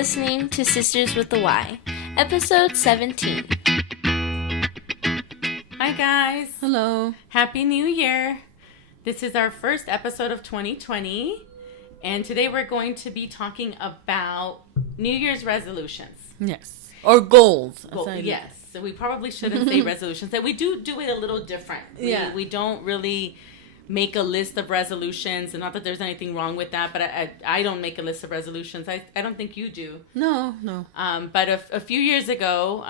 listening to Sisters with a Y, episode 17. Hi guys. Hello. Happy New Year. This is our first episode of 2020, and today we're going to be talking about New Year's resolutions. Yes. Or goals. Yes. So we probably shouldn't say resolutions. That we do it a little different. We don't really make a list of resolutions, and not that there's anything wrong with that, but I don't make a list of resolutions. I don't think you do. No. But a few years ago,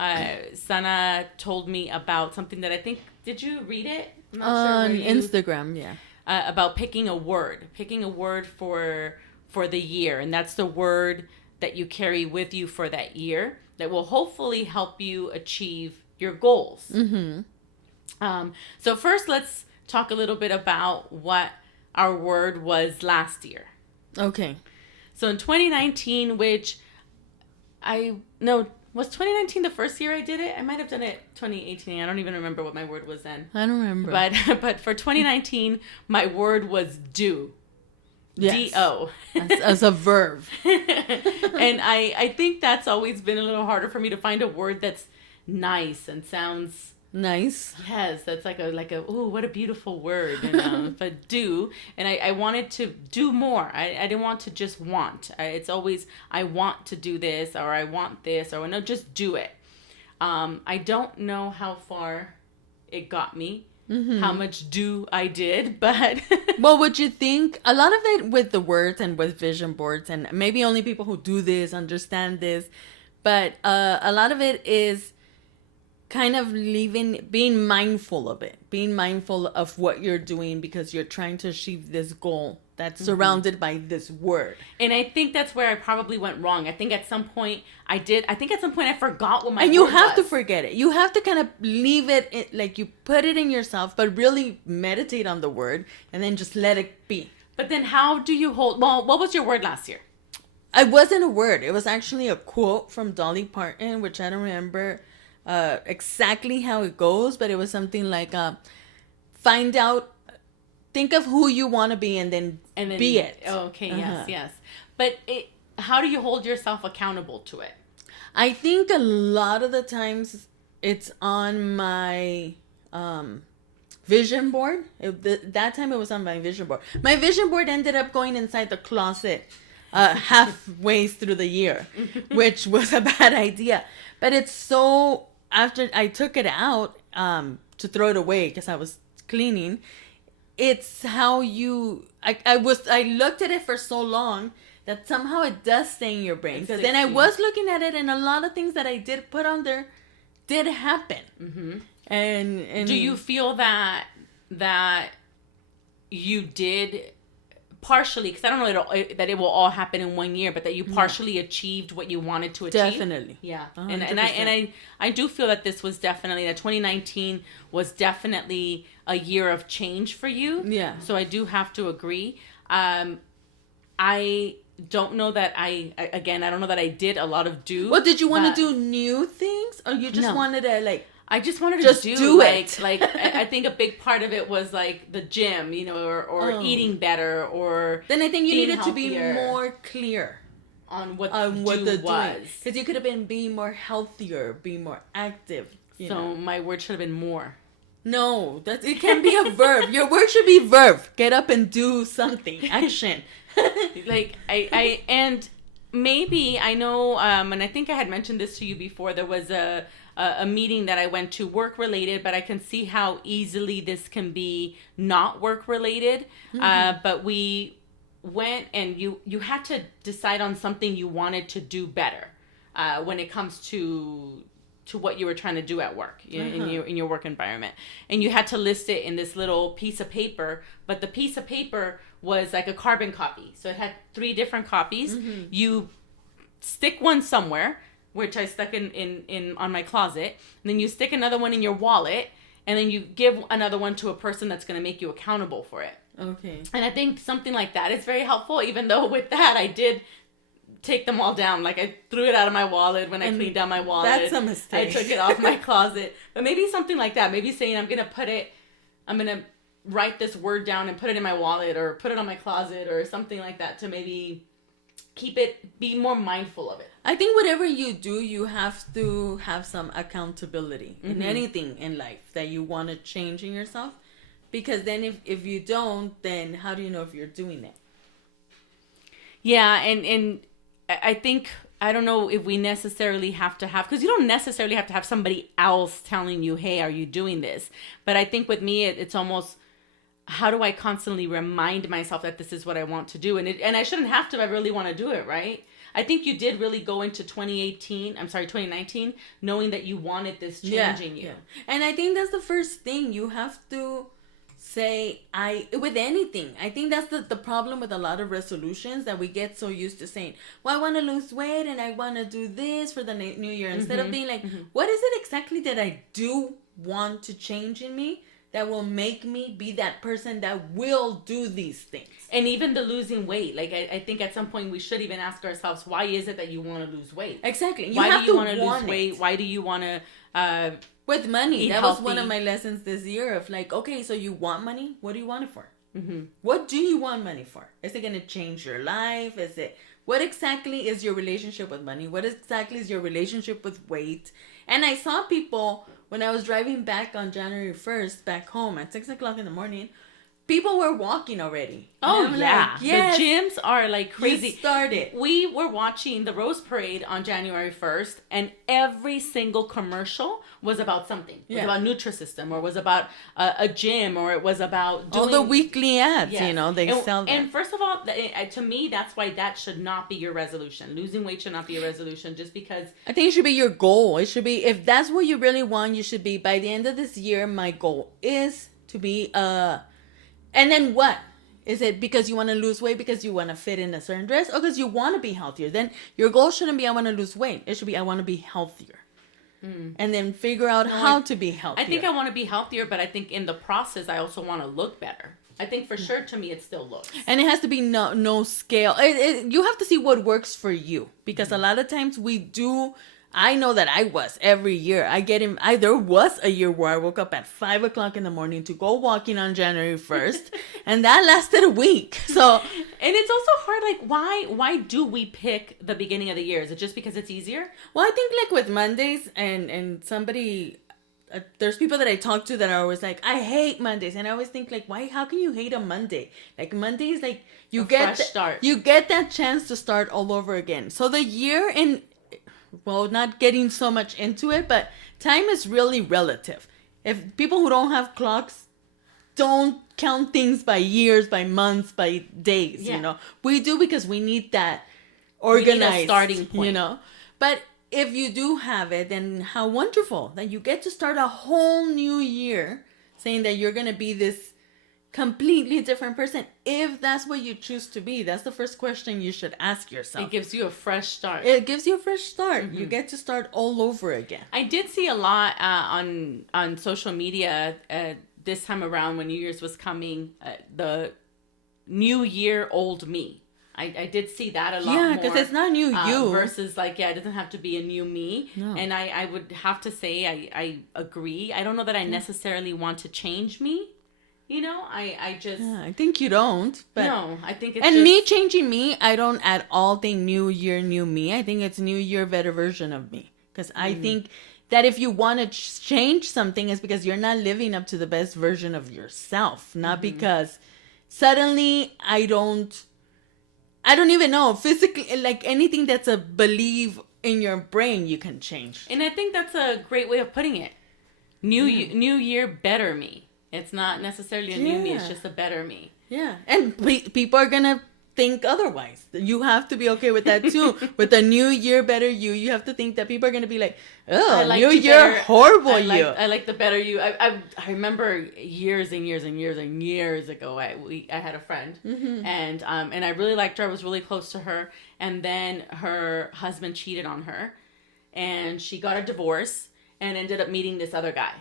Sana told me about something that I think, did you read it? I'm not sure on Instagram, yeah. About picking a word for the year, and that's the word that you carry with you for that year that will hopefully help you achieve your goals. Mm-hmm. So first, let's talk a little bit about what our word was last year. Okay. So in 2019, was 2019 the first year I did it? I might have done it 2018. I don't even remember what my word was then. I don't remember. But for 2019, my word was do. Yes. D-O. As a verb. And I think that's always been a little harder for me to find a word that's nice and sounds nice. Yes, that's like a ooh, what a beautiful word. But do, and I wanted to do more. I didn't want to just want. It's always I want to do this, or I want this, or no, just do it. I don't know how far it got me, how much do I did, but well, would you think a lot of it with the words and with vision boards, and maybe only people who do this understand this, but a lot of it is kind of being mindful of it, being mindful of what you're doing because you're trying to achieve this goal that's surrounded by this word. And I think that's where I probably went wrong. I think at some point I forgot what my and you word have was. to forget it. You have to kind of leave it, like you put it in yourself, but really meditate on the word and then just let it be. But then how do you hold, well, what was your word last year? It wasn't a word. It was actually a quote from Dolly Parton, which I don't remember exactly how it goes, but it was something like think of who you want to be and then be it. Okay. Yes. But how do you hold yourself accountable to it? I think a lot of the times it's on my vision board. That time it was on my vision board. My vision board ended up going inside the closet halfway through the year, which was a bad idea. But it's so, after I took it out to throw it away because I was cleaning, it's how I looked at it for so long that somehow it does stay in your brain. Because then I was looking at it, and a lot of things that I did put on there did happen. Mm-hmm. And do you feel that you did partially, because I don't know that it will all happen in 1 year, but that you partially achieved what you wanted to achieve? Definitely. Yeah. 100%. And I do feel that this was definitely, that 2019 was definitely a year of change for you. Yeah. So I do have to agree. I don't know that I don't know that I did a lot of do. Well, did you want to do new things, or you just wanted to I just wanted to just do it. Like I think a big part of it was like the gym, or eating better, or then I think you needed healthier. to be more clear on what the do was. Because you could have been being more healthier, being more active. So my word should have been more. No, it can be a verb. Your word should be verb. Get up and do something. Action. Like I and maybe I know, and I think I had mentioned this to you before. There was a meeting that I went to, work related, but I can see how easily this can be not work related. But we went, and you had to decide on something you wanted to do better when it comes to what you were trying to do at work in your work environment, and you had to list it in this little piece of paper. But the piece of paper was like a carbon copy, so it had 3 different copies. You stick one somewhere, which I stuck in on my closet, and then you stick another one in your wallet, and then you give another one to a person that's going to make you accountable for it. Okay. And I think something like that is very helpful, even though with that I did take them all down. Like I threw it out of my wallet when I cleaned down my wallet. That's a mistake. I took it off my closet. But maybe something like that. Maybe saying I'm going to write this word down and put it in my wallet, or put it on my closet, or something like that, to maybe be more mindful of it. I think whatever you do, you have to have some accountability in anything in life that you want to change in yourself. Because then if you don't, then how do you know if you're doing it? Yeah, and I think, I don't know if we necessarily have to have, because you don't necessarily have to have somebody else telling you, hey, are you doing this? But I think with me, it's almost, how do I constantly remind myself that this is what I want to do? And I shouldn't have to if I really want to do it, right? I think you did really go into 2019, knowing that you wanted this change in you. Yeah. And I think that's the first thing. You have to say, with anything. I think that's the problem with a lot of resolutions, that we get so used to saying, well, I want to lose weight and I want to do this for the new year. Instead of being like, what is it exactly that I do want to change in me that will make me be that person that will do these things? And even the losing weight. Like, I think at some point we should even ask ourselves, why is it that you want to lose weight? Exactly. Why do you want to lose weight? Why do you want to... with money, that healthy. was one of my lessons this year of like, okay, so you want money? What do you want it for? What do you want money for? Is it going to change your life? What exactly is your relationship with money? What exactly is your relationship with weight? And I saw people, when I was driving back on January 1st, back home at 6 o'clock in the morning, people were walking already. Oh, yeah. Like, yes, the gyms are like crazy. You started. We were watching the Rose Parade on January 1st, and every single commercial was about something. It was about Nutrisystem, or was about a gym, or it was about doing... all the weekly ads, Yes. they sell that. And first of all, to me, that's why that should not be your resolution. Losing weight should not be a resolution, just because... I think it should be your goal. It should be, if that's what you really want, you should be, by the end of this year, my goal is to be and then what? Is it because you want to lose weight because you want to fit in a certain dress, or because you want to be healthier? Then your goal shouldn't be, I want to lose weight. It should be, I want to be healthier. And then figure out how to be healthier. I think I want to be healthier, but I think in the process, I also want to look better. I think for sure, to me, it still looks. And it has to be no scale. You have to see what works for you. Because a lot of times I know that I was every year. There was a year where I woke up at 5 o'clock in the morning to go walking on January 1st. And that lasted a week. So, and it's also hard. Like, why do we pick the beginning of the year? Is it just because it's easier? well, I think like with Mondays and somebody, there's people that I talk to that are always like, I hate Mondays. And I always think like, why, how can you hate a Monday? Like Mondays, like you get that chance to start all over again. So the year not getting so much into it, but time is really relative. If people who don't have clocks don't count things by years, by months, by days, we do, because we need that organized, we need a starting point. But if you do have it, then how wonderful that you get to start a whole new year saying that you're going to be this completely different person. If that's what you choose to be, that's the first question you should ask yourself. It gives you a fresh start. You get to start all over again. I did see a lot on social media this time around when New Year's was coming, the New Year old me. I did see that a lot more. Yeah, because it's not new you. Versus it doesn't have to be a new me. No. And I would have to say I agree. I don't know that I necessarily want to change me. I just... Yeah, I think you don't. But no, I think it's and me changing me, I don't at all think new year, new me. I think it's new year, better version of me. Because I think that if you want to change something, it's because you're not living up to the best version of yourself. Not because suddenly I don't even know. Physically, like anything that's a belief in your brain, you can change. And I think that's a great way of putting it. New year, better me. It's not necessarily a new me. It's just a better me. Yeah. And people are going to think otherwise. You have to be okay with that too. With the new year, better you have to think that people are going to be like, oh, new year, horrible you. I like the better you. I remember years and years and years and years ago, I had a friend and I really liked her. I was really close to her. And then her husband cheated on her and she got a divorce. And ended up meeting this other guy.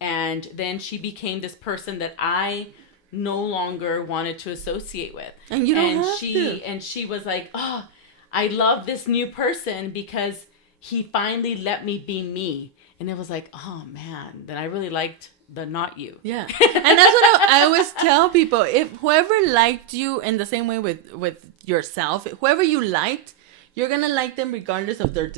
And then she became this person that I no longer wanted to associate with. And you don't have to. And she was like, oh, I love this new person because he finally let me be me. And it was like, oh man, then I really liked the not you. Yeah. And that's what I always tell people. If whoever liked you in the same way with yourself, whoever you liked, you're going to like them regardless of their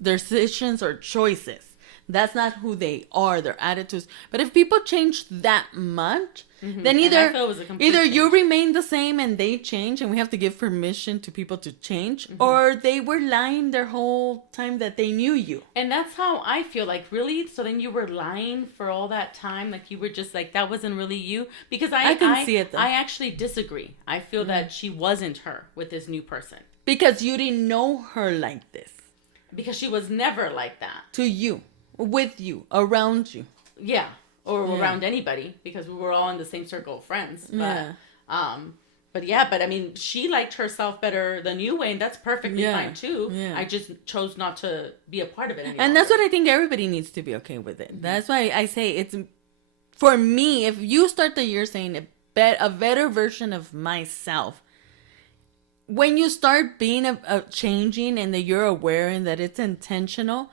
decisions or choices. That's not who they are, their attitudes. But if people change that much, then either you remain the same and they change, and we have to give permission to people to change, or they were lying their whole time that they knew you. And that's how I feel. Like, really? So then you were lying for all that time? Like, you were just like, that wasn't really you? Because I can see it, though. I actually disagree. I feel that she wasn't her with this new person. Because you didn't know her like this. Because she was never like that. To you. With you, around you. Yeah. Or around anybody, because we were all in the same circle of friends. But, but I mean, she liked herself better than you, Wayne. That's perfectly fine too. Yeah. I just chose not to be a part of it anymore. And that's what I think everybody needs to be okay with it. That's why I say it's, for me, if you start the year saying a better version of myself, when you start being a changing and that you're aware and that it's intentional,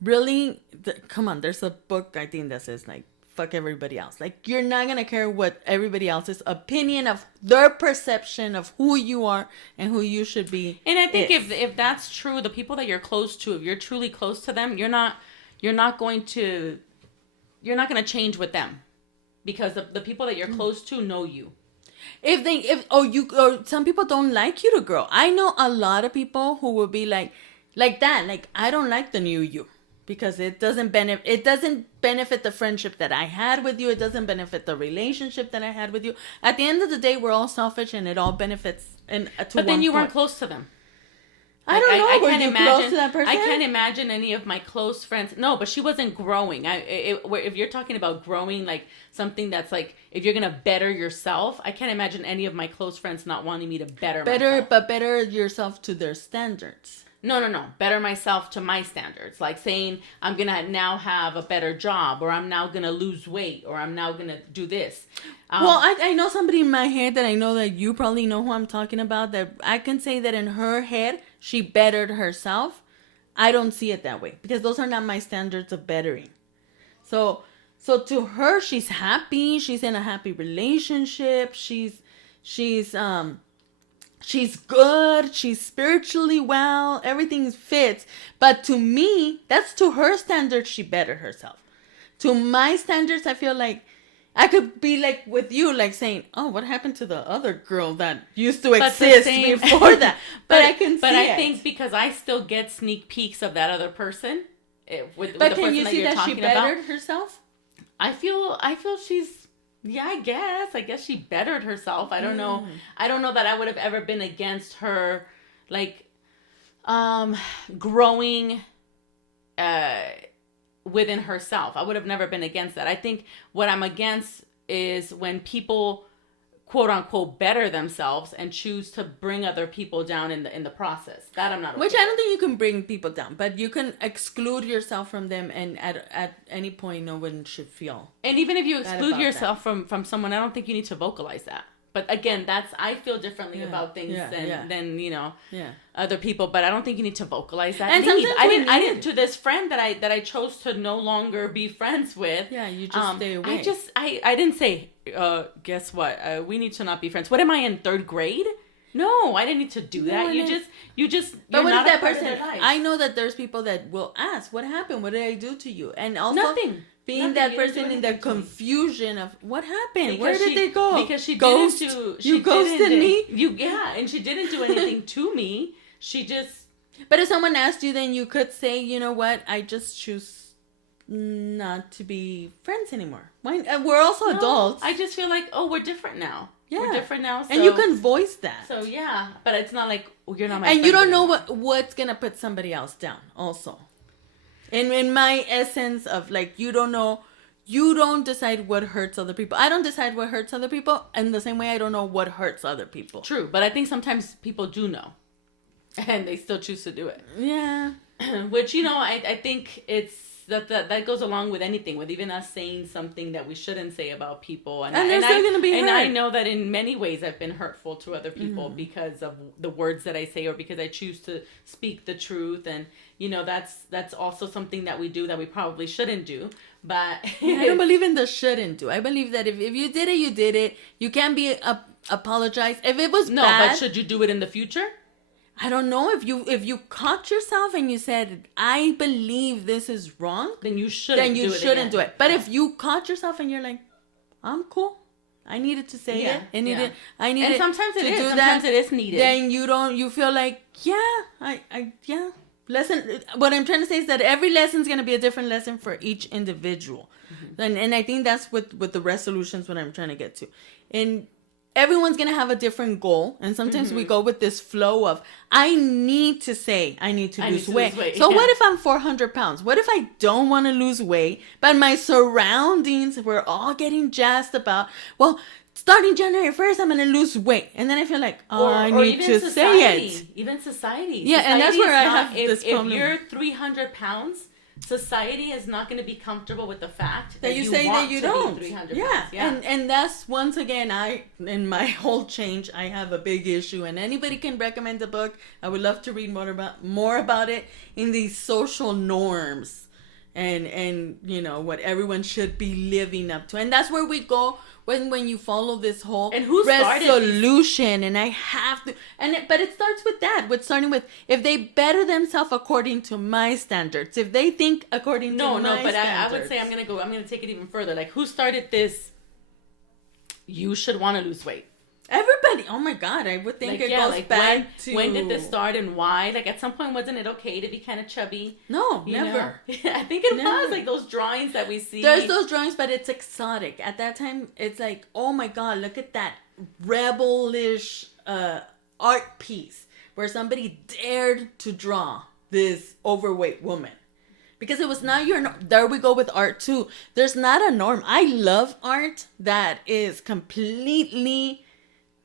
really, come on, there's a book I think that says like, fuck everybody else. Like, you're not going to care what everybody else's opinion of their perception of who you are and who you should be. And I think if that's true, the people that you're close to, if you're truly close to them, you're not going to change with them, because the people that you're close to know you. Some people don't like you to grow. I know a lot of people who will be like that. Like, I don't like the new you. Because it doesn't benefit the friendship that I had with you. It doesn't benefit the relationship that I had with you. At the end of the day, we're all selfish, and it all benefits. But then you weren't close to them. I don't know. Were you close to that person? I can't imagine any of my close friends. No, but she wasn't growing. If you're talking about growing, like something that's like, if you're gonna better yourself, I can't imagine any of my close friends not wanting me to better myself. But better yourself to their standards. No. Better myself to my standards. Like saying, I'm going to now have a better job, or I'm now going to lose weight, or I'm now going to do this. Well, I know somebody in my head that I know that you probably know who I'm talking about, that I can say that in her head, she bettered herself. I don't see it that way, because those are not my standards of bettering. So to her, she's happy. She's in a happy relationship. She's good. She's spiritually well. Everything fits. But to me, that's to her standards, she bettered herself. To my standards, I feel like I could be like with you, like saying, oh, what happened to the other girl that used to exist before that? But I can see I think because I still get sneak peeks of that other person. With the can you see that she bettered herself? I feel she's... Yeah, I guess she bettered herself. I don't know. I don't know that I would have ever been against her, like, growing within herself. I would have never been against that. I think what I'm against is when people, quote unquote, better themselves and choose to bring other people down in the process. That I'm not okay with. Which I don't think you can bring people down, but you can exclude yourself from them, and at any point no one should feel. And even if you exclude yourself from someone, I don't think you need to vocalize that. But again, I feel differently about things than other people. But I don't think you need to vocalize that. And I didn't to this friend that I chose to no longer be friends with. Yeah, you just stay away. I didn't say, guess what? We need to not be friends. What am I in 3rd grade? No, I didn't need to do that. You just. But what if that person? I know that there's people that will ask, "What happened? What did I do to you?" And also nothing. Being that person in the confusion of what happened, where did they go? Because she ghosted me. And she didn't do anything to me. She just. But if someone asked you, then you could say, you know what? I just choose not to be friends anymore. We're also adults. I just feel like, we're different now. Yeah. We're different now. So, and you can voice that. So yeah, but it's not like you're not my friend. And you don't know what's gonna put somebody else down. Also. And in my essence of like, you don't decide what hurts other people. I don't decide what hurts other people. And the same way I don't know what hurts other people. True. But I think sometimes people do know. And they still choose to do it. Yeah. Which, I think it's that goes along with anything, with even us saying something that we shouldn't say about people, And they're still gonna be and hurt. I know that in many ways I've been hurtful to other people because of the words that I say, or because I choose to speak the truth, and that's also something that we do that we probably shouldn't do. But I don't believe in the shouldn't do. I believe that if you did it, you did it. You can't be apologize if it was no, bad. but should you do it in the future? I don't know, if you caught yourself and you said, I believe this is wrong, Then you shouldn't. do it. But if you caught yourself and you're like, I'm cool, I needed to say it, I needed and sometimes it is. do Sometimes that, it is needed. then you feel like, lesson. What I'm trying to say is that every lesson is going to be a different lesson for each individual. And I think that's with the resolutions what I'm trying to get to. And everyone's going to have a different goal. And sometimes we go with this flow of, I need to lose weight. So what if I'm 400 pounds? What if I don't want to lose weight, but my surroundings, we're all getting jazzed about, well, starting January 1st, I'm going to lose weight. And then I feel like, I need to say it. Even society. Yeah, and that's where I have this problem. If you're 300 pounds, society is not going to be comfortable with the fact that you say that you don't. 300 yeah. pounds. Yeah. And that's, once again, in my whole change, I have a big issue. And anybody can recommend a book. I would love to read more about it in these social norms and what everyone should be living up to. And that's where we go when you follow this whole and who resolution. And I have to, but it starts with that, starting with, if they better themselves according to my standards, if they think according to my standards. I would say I'm gonna take it even further. Like, who started this? You should want to lose weight. Everybody. Oh my God, I would think back to when did this start and why? Like, at some point, wasn't it okay to be kind of chubby? No, never. I think it was like those drawings that we see. There's those drawings, but it's exotic. At that time, it's like, oh my God, look at that rebellish art piece where somebody dared to draw this overweight woman. Because it was not there we go with art too. There's not a norm. I love art that is completely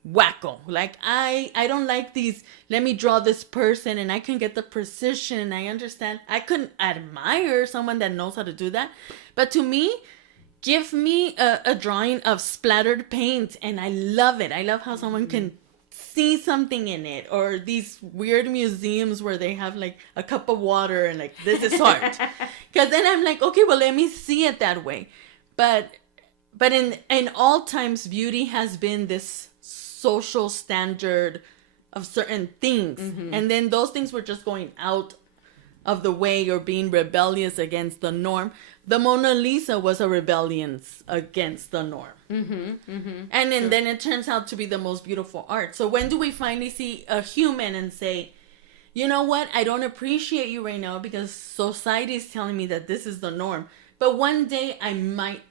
wacko. Like, I don't like these, let me draw this person and I can get the precision. I understand. I couldn't admire someone that knows how to do that. But to me, give me a drawing of splattered paint and I love it. I love how someone can see something in it, or these weird museums where they have like a cup of water and like, this is art. Because then I'm like, okay, well, let me see it that way. But in all times, beauty has been this social standard of certain things. And then those things were just going out of the way or being rebellious against the norm. The Mona Lisa was a rebellion against the norm. And then it turns out to be the most beautiful art. So when do we finally see a human and say, you know what, I don't appreciate you right now because society is telling me that this is the norm. But one day I might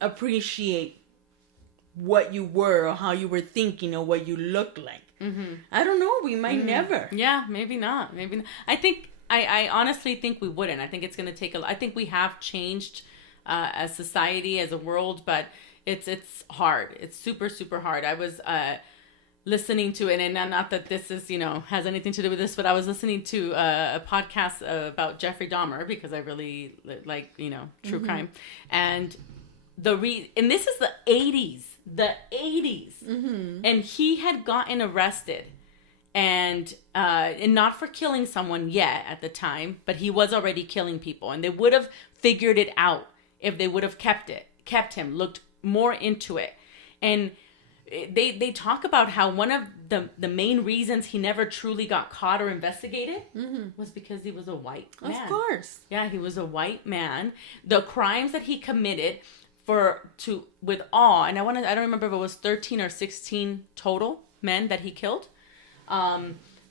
appreciate what you were or how you were thinking or what you look like. I don't know. We might never. Yeah, maybe not. I honestly think we wouldn't. I think it's going to take I think we have changed as society, as a world, but it's hard. It's super, super hard. I was listening to it, and not that this is, has anything to do with this, but I was listening to a podcast about Jeffrey Dahmer because I really like, true crime. And and this is the 80s. And he had gotten arrested. And not for killing someone yet at the time, but he was already killing people. And they would have figured it out if they would have kept him, looked more into it. And they talk about how one of the main reasons he never truly got caught or investigated was because he was a white man. Of course. Yeah, he was a white man. The crimes that he committed with awe, and I don't remember if it was 13 or 16 total men that he killed.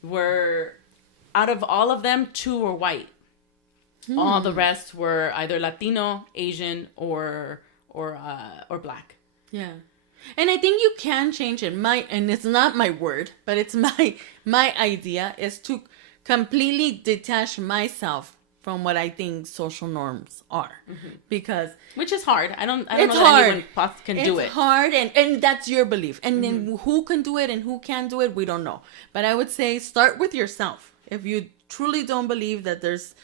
Were, out of all of them, 2 were white. All the rest were either Latino, Asian, or black. Yeah. And I think you can change it. And it's not my word, but it's my idea is to completely detach myself from what I think social norms are. Because which is hard. I don't know hard. that anyone can do it. It's hard, and that's your belief. And then who can do it and who can't do it, we don't know. But I would say start with yourself. If you truly don't believe that there's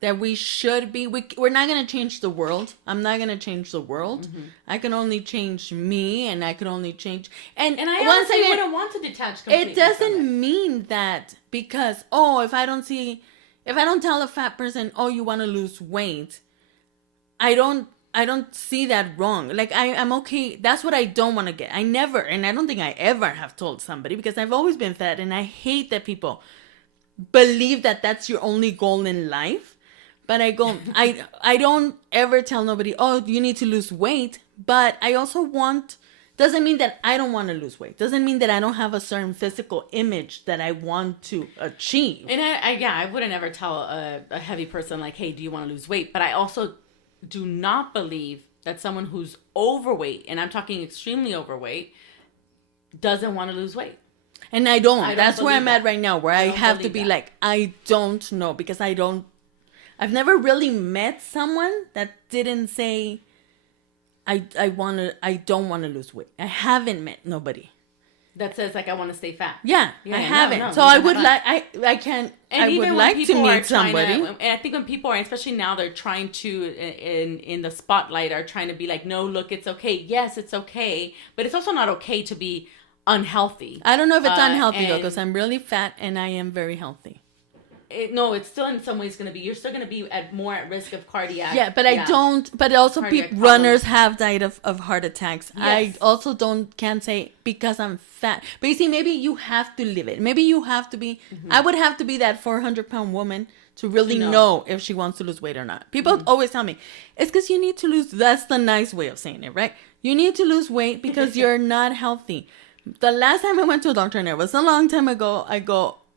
that we should be. We're not going to change the world. I'm not going to change the world. I can only change me, and I can only change. And I once honestly again, wouldn't want to detach completely it from doesn't mean that because, if I don't tell a fat person, oh, you want to lose weight, I don't see that wrong. Like I'm okay. That's what I don't want to get. I never, and I don't think I ever have told somebody, because I've always been fat, and I hate that people believe that that's your only goal in life. But I don't ever tell nobody, oh, you need to lose weight. But I also doesn't mean that I don't want to lose weight. Doesn't mean that I don't have a certain physical image that I want to achieve. And I wouldn't ever tell a heavy person like, hey, do you want to lose weight? But I also do not believe that someone who's overweight, and I'm talking extremely overweight, doesn't want to lose weight. And I don't. That's where I'm at right now, where I have to be that. like, I don't know, because I've never really met someone that didn't say, I don't want to lose weight. I haven't met nobody that says like, I want to stay fat. Yeah, yeah, I haven't. No, so I would like, I would like to meet somebody. And I think when people are, especially now, they're trying to, in the spotlight, are trying to be like, no, look, it's okay. Yes, it's okay. But it's also not okay to be unhealthy. I don't know if it's unhealthy though, because I'm really fat and I am very healthy. No, it's still in some ways going to be, you're still going to be more at risk of cardiac. Yeah, but I don't, but also runners have died of heart attacks. Yes. I also can't say because I'm fat. But you see, maybe you have to live it. Maybe you have to be, I would have to be that 400-pound woman to really know if she wants to lose weight or not. People always tell me, it's because you need to lose, that's the nice way of saying it, right? You need to lose weight because you're not healthy. The last time I went to a doctor, and it was a long time ago,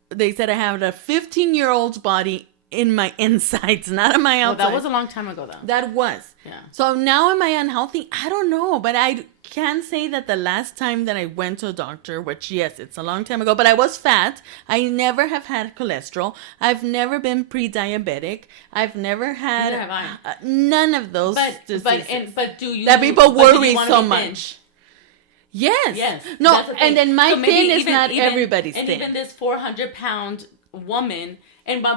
they said I have a 15-year-old's body in my insides, not in my outside. Well, that was a long time ago, though. That was. Yeah. So now am I unhealthy? I don't know. But I can say that the last time that I went to a doctor, which, yes, it's a long time ago, but I was fat. I never have had cholesterol. I've never been pre-diabetic. I've never had Neither have I. None of those diseases. But do you... That people worry so so much. Yes. Yes. No, the and then my so thin is not everybody's and thin. even this 400-pound woman,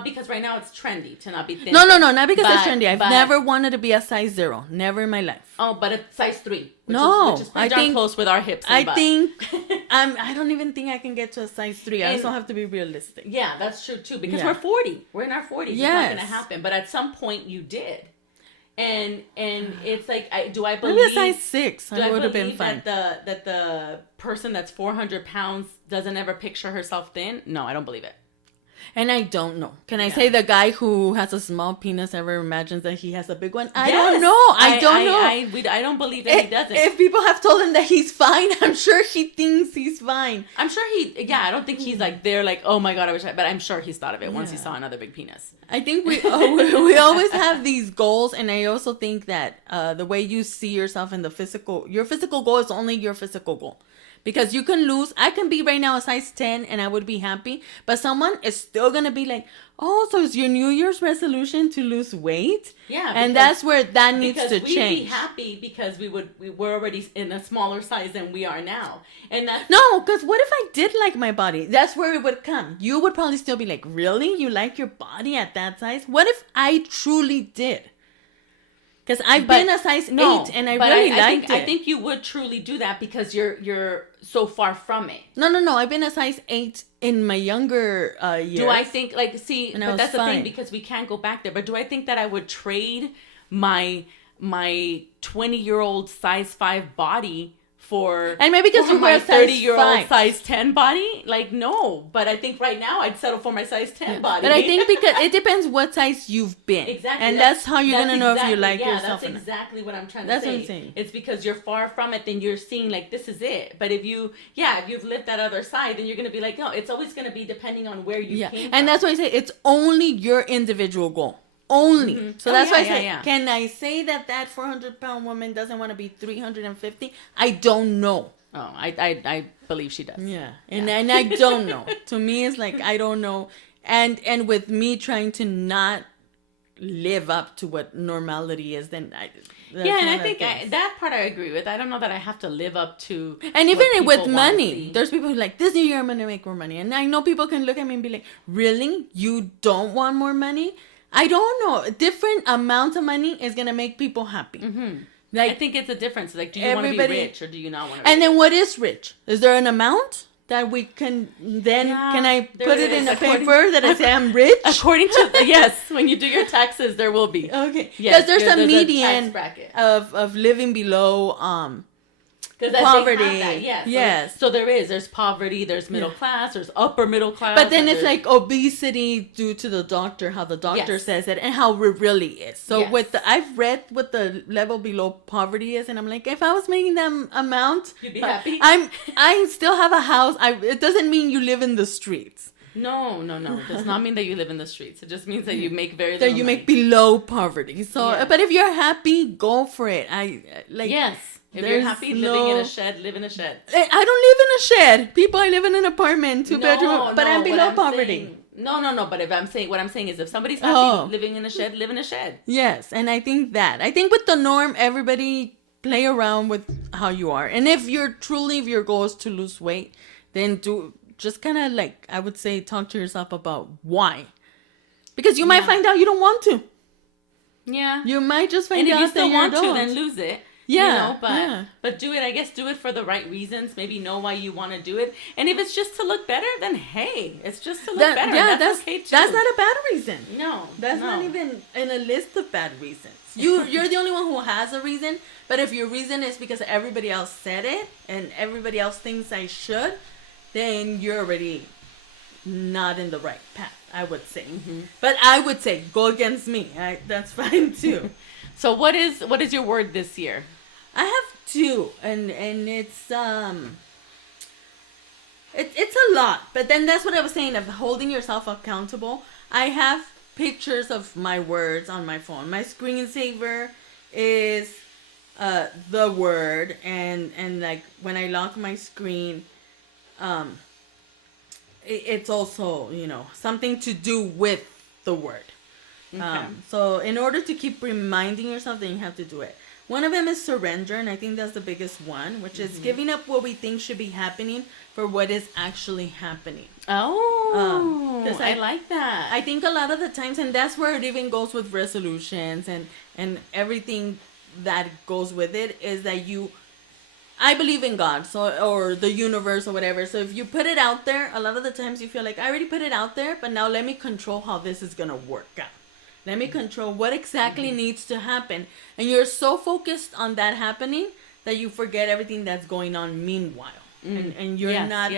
because right now it's trendy to not be thin. No, not because it's trendy. I've never wanted to be a size 0. Never in my life. Oh, but it's size 3. Which is I darn think close with our hips. And butt. I don't even think I can get to a size 3. I also have to be realistic. Yeah, that's true too. Because we're 40. We're in our 40s. Yes. It's not going to happen. But at some point you did. And it's like, do I believe... Maybe a size 6. I would have been fine. That the person that's 400 pounds doesn't ever picture herself thin? No, I don't believe it. And I don't know. Can I say the guy who has a small penis ever imagines that he has a big one? I don't know. I don't know. I don't believe that he doesn't. If people have told him that he's fine, I'm sure he thinks he's fine. I'm sure I don't think he's like, they're like, oh my God, but I'm sure he's thought of it once he saw another big penis. I think we always have these goals, and I also think that the way you see yourself in your physical goal is only your physical goal. Because you can lose. I can be right now a size 10 and I would be happy. But someone is still going to be like, oh, so is your New Year's resolution to lose weight? Yeah. And that's where that needs to change. We'd be happy because we were already in a smaller size than we are now. And that's... No, because what if I did like my body? That's where it would come. You would probably still be like, really? You like your body at that size? What if I truly did? Because I've been a size 8 and I really liked it. I think you would truly do that because you're so far from it. No. I've been a size 8 in my younger years. Do I think, but that's the thing, because we can't go back there. But do I think that I would trade my 20-year-old size 5 body for... And maybe because you were a 30-year-old size 10 body? Like, no. But I think right now I'd settle for my size 10 body. But I think because it depends what size you've been. Exactly. And that's how you're going to know if you like yourself. That's exactly what I'm trying to say. That's what I'm saying. It's because you're far from it, then you're seeing like, this is it. But if you've lived that other side, then you're going to be like, no, it's always going to be depending on where you came from. And that's why I say it's only your individual goal. Only. Mm-hmm. So that's why I say, can I say that 400-pound woman doesn't want to be 350? I don't know. Oh, I believe she does. Yeah. And I don't know. To me, it's like, I don't know. And with me trying to not live up to what normality is, then and I think that part I agree with. I don't know that I have to live up to. And even with money, there's people who are like, this new year I'm going to make more money. And I know people can look at me and be like, really? You don't want more money? I don't know. Different amounts of money is gonna make people happy. Like, I think it's a difference. Like, do you want to be rich or do you not want to be and rich? then what is rich? Is there an amount that we can then can I there put it is. in a paper that I say I'm rich? According to yes, when you do your taxes, there will be. Okay. Yes, Because there's a tax median bracket. of living below Because poverty. Yes. Yes. So there's poverty, there's middle class, there's upper middle class. but then and it's there's- like obesity due to the doctor, how the doctor Yes. says it and how it really is. So Yes. with I've read what the level below poverty is, and I'm like, if I was making that amount, You'd be happy? I still have a house. It doesn't mean you live in the streets. No. It does not mean that you live in the streets. It just means that you make very That little you money. make below poverty. So, Yeah. but if you're happy, go for it. I like. Yes. If you're there's happy living in no- a shed, live in a shed. I don't live in a shed. People, I live in an apartment, two bedroom, but I'm what below poverty. saying- No. But what I'm saying is, if somebody's happy Oh. living in a shed, live in a shed. Yes, and I think with the norm, everybody play around with how you are, and if your goal is to lose weight, then just kind of like I would say talk to yourself about why, because you might find out you don't want to. Yeah. You might just find And if out you that still you want to, don't. then lose it. Yeah, but yeah. but do it. I guess do it for the right reasons. Maybe know why you want to do it. And if it's just to look better, then hey, it's just to look better. Yeah, that's okay too. that's not a bad reason. No, That's no. not even in a list of bad reasons. You're the only one who has a reason. But if your reason is because everybody else said it and everybody else thinks I should, then you're already not in the right path, I would say. But I would say go against me. That's fine too. So what is your word this year? I have two, and it's it's a lot. But then that's what I was saying of holding yourself accountable. I have pictures of my words on my phone. My screensaver is the word, and like when I lock my screen, it's also something to do with the word. Okay. So in order to keep reminding yourself, then you have to do it. One of them is surrender, and I think that's the biggest one, which is giving up what we think should be happening for what is actually happening. Oh, 'cause I like that. I think a lot of the times, and that's where it even goes with resolutions and everything that goes with it, is that I believe in God, or the universe or whatever. So if you put it out there, a lot of the times you feel like I already put it out there, but now let me control how this is gonna work out. Let me control what exactly needs to happen. And you're so focused on that happening that you forget everything that's going on meanwhile. And you're not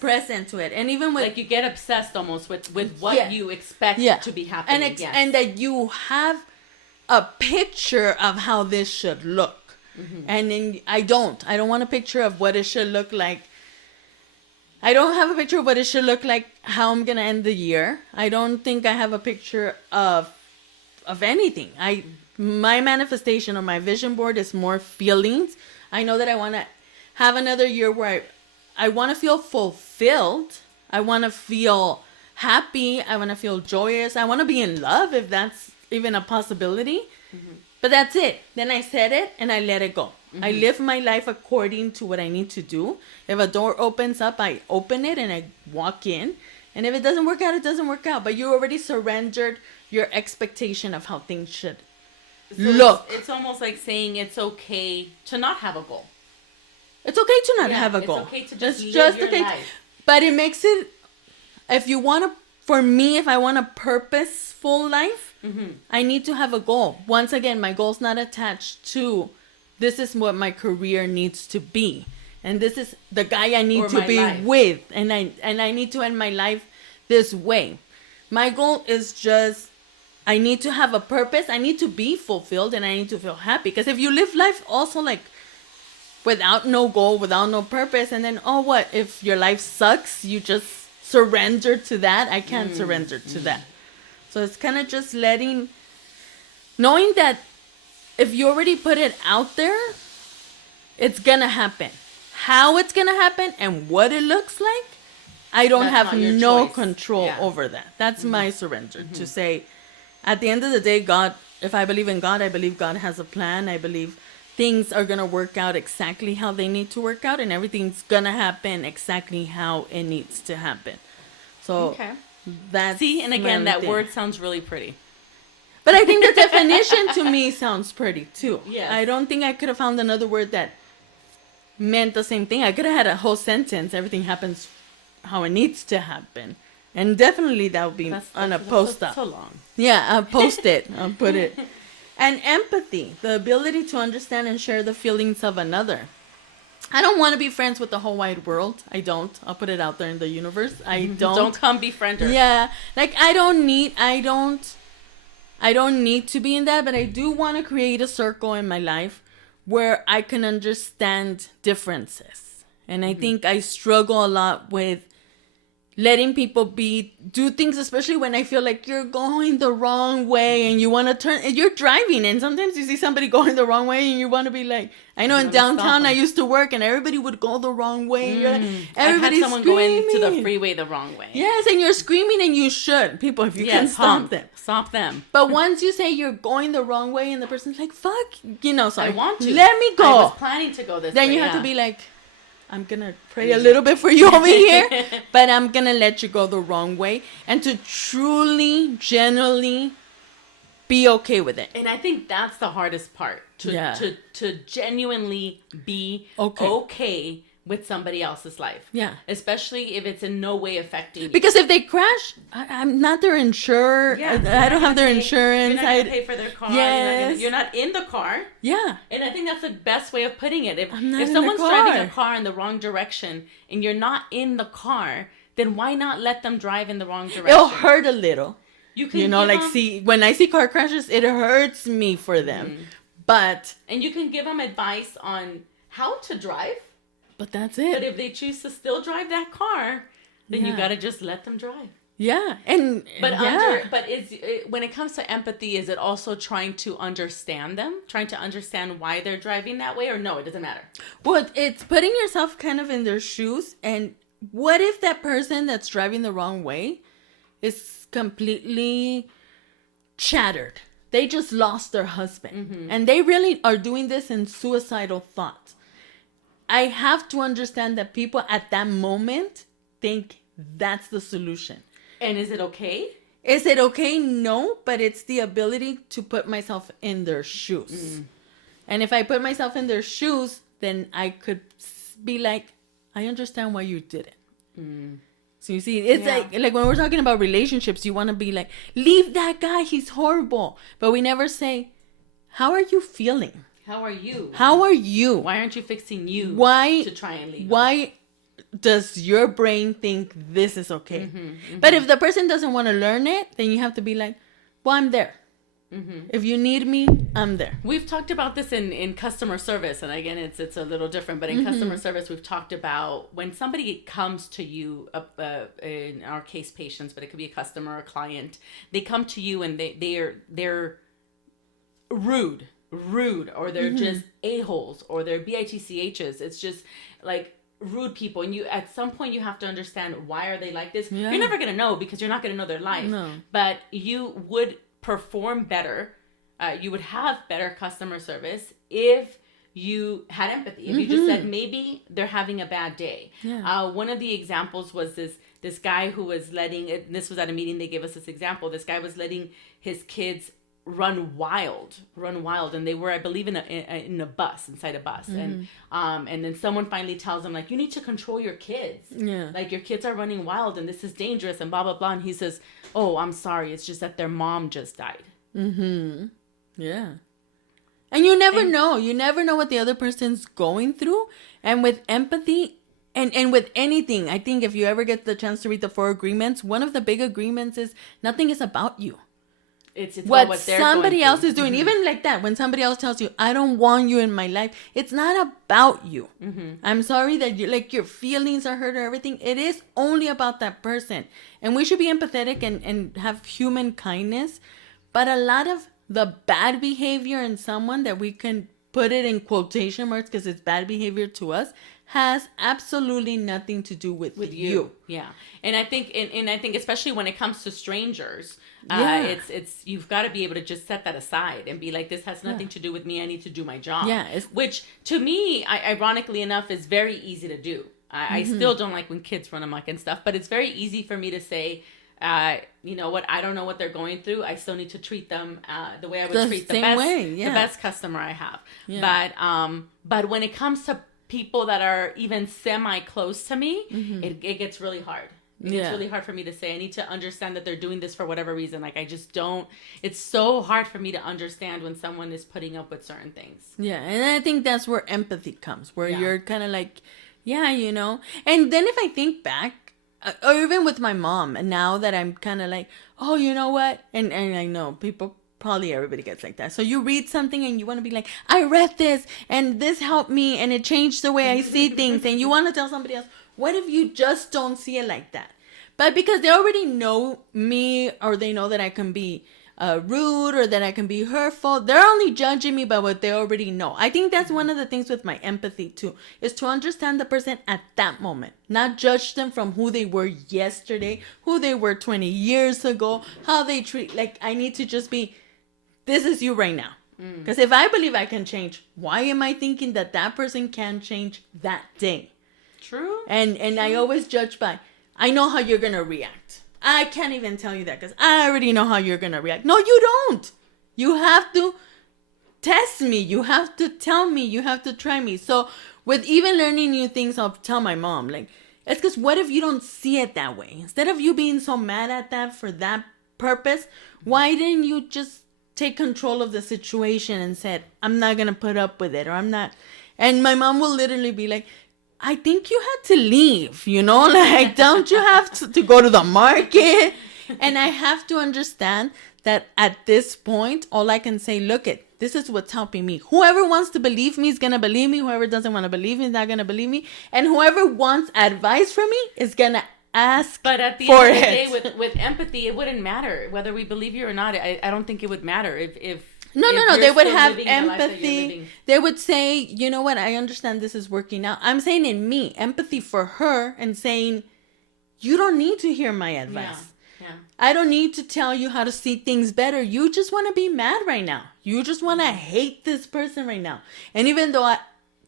present to it. And even with like you get obsessed almost with what you expect to be happening. And that you have a picture of how this should look. And then I don't want a picture of what it should look like. I don't have a picture of what it should look like, how I'm gonna end the year. I don't think I have a picture of anything. My manifestation on my vision board is more feelings. I know that I want to have another year where I want to feel fulfilled. I want to feel happy. I want to feel joyous. I want to be in love, if that's even a possibility. But that's it. Then I said it and I let it go. I live my life according to what I need to do. If a door opens up, I open it and I walk in. And if it doesn't work out, it doesn't work out. But you already surrendered your expectation of how things should look. It's almost like saying it's okay to not have a goal. It's okay to not have a goal. It's okay to just It's live your life. But it makes it, if you want to, for me, if I want a purposeful life, I need to have a goal. Once again, my goal's not attached to this is what my career needs to be. And this is the guy I need to be with. And I need to end my life this way. My goal is just, I need to have a purpose. I need to be fulfilled and I need to feel happy. Because if you live life also like without no goal, without no purpose, and then, oh, what? If your life sucks, you just surrender to that. I can't surrender to that. So it's kind of just knowing that if you already put it out there, it's going to happen. How it's going to happen and what it looks like, I don't have no control over that. That's my surrender to say, at the end of the day, God, if I believe in God, I believe God has a plan. I believe things are going to work out exactly how they need to work out and everything's going to happen exactly how it needs to happen. So that's and again, that word sounds really pretty. But I think the definition to me sounds pretty too. Yes. I don't think I could have found another word that meant the same thing. I could have had a whole sentence. Everything happens how it needs to happen. And definitely that would be on a post-up. so long. Yeah, I'll post it. I'll put it. And empathy, the ability to understand and share the feelings of another. I don't want to be friends with the whole wide world. I don't. I'll put it out there in the universe. I don't. Don't come befriend her. Yeah, like I don't need to be in that, but I do want to create a circle in my life where I can understand differences. And I think I struggle a lot with letting people do things, especially when I feel like you're going the wrong way and you want to turn, and you're driving, and sometimes you see somebody going the wrong way and you want to be like, I know in downtown I used to work and everybody would go the wrong way. I had Everybody's someone screaming. going to the freeway the wrong way. Yes, and you're screaming, and you should. People, if you can stop them. Stop them. But once you say you're going the wrong way and the person's like, fuck, so I want to. let me go. I was planning to go this way. Then you have to be like, I'm going to pray a little bit for you over here, but I'm going to let you go the wrong way. And to truly, genuinely be okay with it. And I think that's the hardest part. To genuinely be okay with somebody else's life. Yeah. Especially if it's in no way affecting you. Because if they crash, I'm not their insurer. I don't have their insurance. You're not going to pay for their car. Yes. You're not in the car. Yeah. And I think that's the best way of putting it. If in someone's the driving car. a car in the wrong direction and you're not in the car, then why not let them drive in the wrong direction? It'll hurt a little. You can when I see car crashes, it hurts me for them. But you can give them advice on how to drive. But that's it. But if they choose to still drive that car, then you got to just let them drive. Yeah. When it comes to empathy, is it also trying to understand them? Trying to understand why they're driving that way, or no, it doesn't matter? Well, it's putting yourself kind of in their shoes. And what if that person that's driving the wrong way is completely shattered? They just lost their husband. And they really are doing this in suicidal thoughts. I have to understand that people at that moment think that's the solution. And is it okay? Is it okay? No, but it's the ability to put myself in their shoes. And if I put myself in their shoes, then I could be like, I understand why you did it. So you see, it's like when we're talking about relationships, you want to be like, leave that guy, he's horrible. But we never say, how are you feeling? How are you? Why aren't you fixing you to try and leave? Why does your brain think this is okay? But if the person doesn't want to learn it, then you have to be like, well, I'm there. If you need me, I'm there. We've talked about this in customer service, and again, it's a little different. But in customer service, we've talked about when somebody comes to you, in our case, patients, but it could be a customer or a client. They come to you and they're rude, or they're just a-holes, or they're bitchs. It's just like rude people, and you at some point you have to understand, why are they like this? You're never gonna know, because you're not gonna know their life. But you would perform better, you would have better customer service if you had empathy, if you just said, maybe they're having a bad day. One of the examples was this guy who was this was at a meeting, they gave us this example. This guy was letting his kids run wild, and they were, I believe, in a bus, inside a bus, and then someone finally tells him, like, you need to control your kids, like, your kids are running wild and this is dangerous, and blah blah blah. And he says, oh, I'm sorry, it's just that their mom just died. And you never know what the other person's going through. And with empathy and with anything, I think if you ever get the chance to read the 4 agreements, one of the big agreements is nothing is about you. It's what somebody else is doing. Even like that, when somebody else tells you, I don't want you in my life, it's not about you. I'm sorry that your feelings are hurt or everything. It is only about that person. And we should be empathetic and have human kindness. But a lot of the bad behavior in someone, that we can put it in quotation marks because it's bad behavior to us, has absolutely nothing to do with you. Yeah. And I think especially when it comes to strangers, it's you've got to be able to just set that aside and be like, this has nothing to do with me. I need to do my job. Which to me, ironically enough, is very easy to do. I still don't like when kids run amok and stuff, but it's very easy for me to say, You know what? I don't know what they're going through. I still need to treat them the way I would The treat the same best, way, yeah. the best customer I have. Yeah. But when it comes to people that are even semi close to me, it gets really hard. It's Yeah. really hard for me to say. I need to understand that they're doing this for whatever reason. Like, I just don't. It's so hard for me to understand when someone is putting up with certain things. Yeah, and I think that's where empathy comes, where Yeah. you're kind of like, yeah, you know. And then if I think back, or even with my mom, and now that I'm kind of like, oh, you know what? And I know people, probably everybody gets like that. So you read something and you want to be like, I read this and this helped me and it changed the way I see things. And you want to tell somebody else, what if you just don't see it like that? But because they already know me, or they know that I can be rude, or that I can be hurtful, they're only judging me by what they already know. I think that's one of the things with my empathy too, is to understand the person at that moment, not judge them from who they were yesterday, who they were 20 years ago, how they treat. Like, I need to just be, this is you right now. Because if I believe I can change, why am I thinking that that person can change that day? True. And I always judge by, I know how you're going to react. I can't even tell you that because I already know how you're going to react. No, you don't. You have to test me. You have to tell me. You have to try me. So with even learning new things, I'll tell my mom, like, it's because what if you don't see it that way? Instead of you being so mad at that for that purpose, why didn't you just take control of the situation and said, I'm not going to put up with it, or I'm not. And my mom will literally be like, I think you had to leave, you know, like, don't you have to go to the market? And I have to understand that at this point, all I can say, look this is what's helping me. Whoever wants to believe me is going to believe me. Whoever doesn't want to believe me is not going to believe me. And whoever wants advice from me is going to ask But at the for end of the it. day, with empathy, it wouldn't matter whether we believe you or not. I don't think it would matter if No. you're They would still have living the life that you're empathy. living. They would say, you know what? I understand this is working out. I'm saying in me, empathy for her, and saying, you don't need to hear my advice. Yeah. I don't need to tell you how to see things better. You just want to be mad right now. You just want to hate this person right now. And even though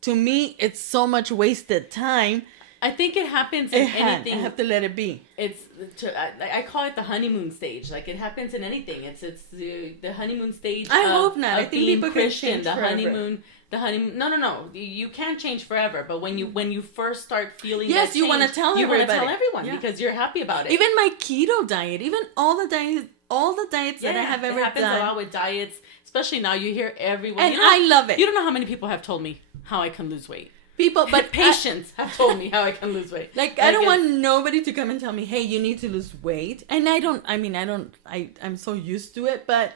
to me, it's so much wasted time, I think it happens in anything. I have to let it be. I call it the honeymoon stage. Like, it happens in anything. It's the honeymoon stage. I of, hope not. of I think being people can Christian. change The forever. honeymoon. No. You can't change forever. But when you first start feeling Yes, that you want to change, tell you want to everybody. tell everyone Yeah. because you're happy about it. Even my keto diet, even all the diets that I have ever it happens done. a lot with diets, especially now. You hear everyone, And I love it. You don't know how many people have told me how I can lose weight. People, but Patients have told me how I can lose weight. Like, I don't want nobody to come and tell me, hey, you need to lose weight. And I'm so used to it, but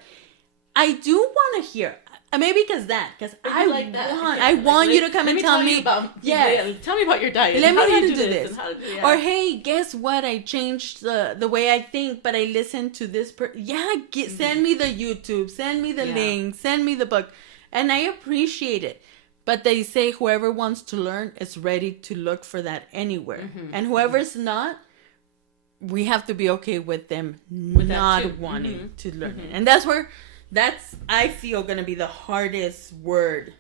I do want to hear. Maybe because I like that. I want you to come and tell me. Tell me about your diet. Let me How how do to you do this. and how to do- Or, hey, guess what? I changed the way I think, but I listened to this. Send me the YouTube. Send me the link. Send me the book. And I appreciate it. But they say whoever wants to learn is ready to look for that anywhere. And whoever's not, we have to be okay with them not wanting to learn it. And that's I feel going to be the hardest word.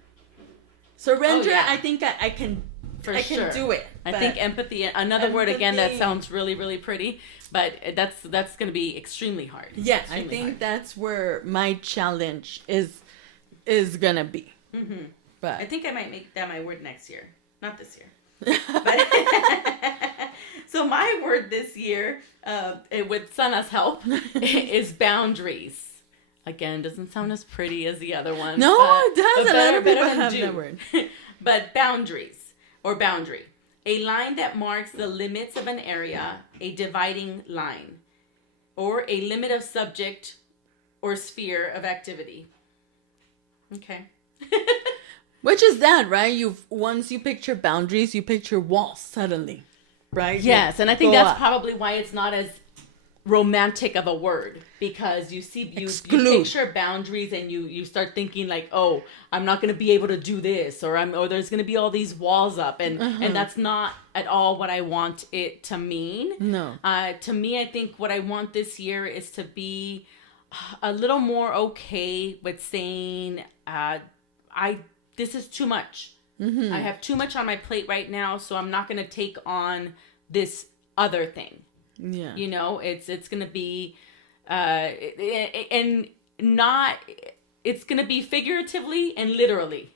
Surrender, I think I can can do it. I think empathy, another word again that sounds really, really pretty, but that's going to be extremely hard. Yeah, Extremely I think hard. that's where my challenge is going to be. But I think I might make that my word next year, not this year. But so my word this year, with Sana's help, is boundaries. Again, doesn't sound as pretty as the other one. No, it does. but A lot of people than have do. that word. But boundaries, or boundary. A line that marks the limits of an area, a dividing line. Or a limit of subject or sphere of activity. Okay. Which is that, right? Once you picture boundaries, you picture walls suddenly, right? Yes, and I think Go that's up. probably why it's not as romantic of a word, because you Exclude. picture boundaries and you start thinking like, oh, I'm not going to be able to do this, or there's going to be all these walls up, and that's not at all what I want it to mean. No. To me, I think what I want this year is to be a little more okay with saying, this is too much. Mm-hmm. I have too much on my plate right now, so I'm not going to take on this other thing. Yeah. You know, it's going to be, and not, it's going to be figuratively and literally.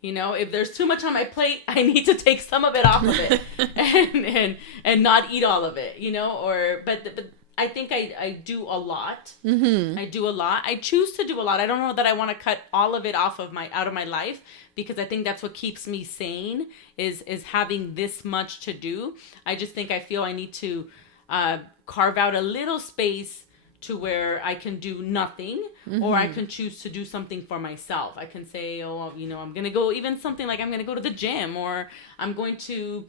You know, if there's too much on my plate, I need to take some of it off of it and not eat all of it, you know, but I think I do a lot. Mm-hmm. I do a lot. I choose to do a lot. I don't know that I want to cut all of it out of my life, because I think that's what keeps me sane is having this much to do. I just think I feel I need to carve out a little space to where I can do nothing, or I can choose to do something for myself. I can say, oh, you know, I'm going to go, even something like I'm going to go to the gym, or I'm going to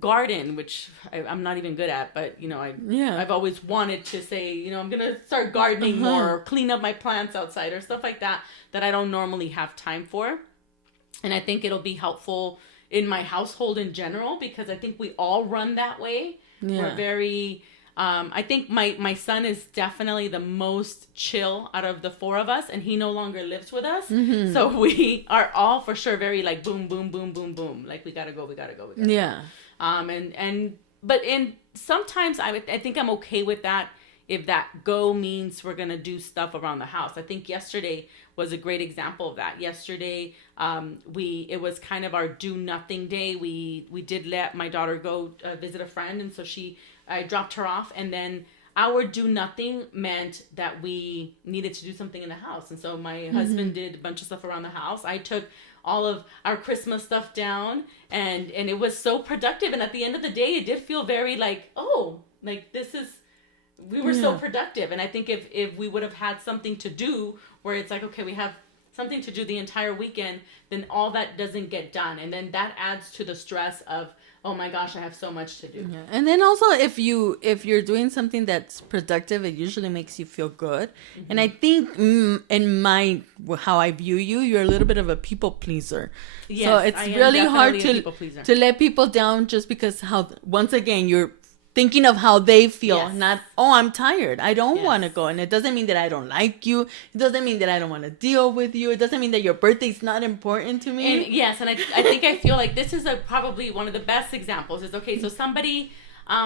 garden, which I'm not even good at, but, you know, I've always wanted to say, you know, I'm going to start gardening more, or clean up my plants outside, or stuff like that I don't normally have time for. And I think it'll be helpful in my household in general, because I think we all run that way. Yeah. We're very... I think my son is definitely the most chill out of the four of us, and he no longer lives with us. Mm-hmm. So we are all for sure very like boom, boom, boom, boom, boom. Like we gotta go. Yeah. But sometimes I think I'm okay with that if that go means we're gonna do stuff around the house. I think yesterday was a great example of that. Yesterday, it was kind of our do nothing day. We did let my daughter go visit a friend, and so I dropped her off, and then our do nothing meant that we needed to do something in the house. And so my husband did a bunch of stuff around the house. I took all of our Christmas stuff down, and it was so productive. And at the end of the day, it did feel very like, oh, like we were so productive. And I think if we would have had something to do where it's like, okay, we have something to do the entire weekend, then all that doesn't get done. And then that adds to the stress of, oh my gosh, I have so much to do. Yeah. And then also if you're doing something that's productive, it usually makes you feel good. Mm-hmm. And I think in how I view you're a little bit of a people pleaser. Yes, so it's really hard to let people down just because once again, you're thinking of how they feel, not, oh, I'm tired, I don't want to go. And it doesn't mean that I don't like you. It doesn't mean that I don't want to deal with you. It doesn't mean that your birthday's not important to me. And I think I feel like this is probably one of the best examples is, okay, so somebody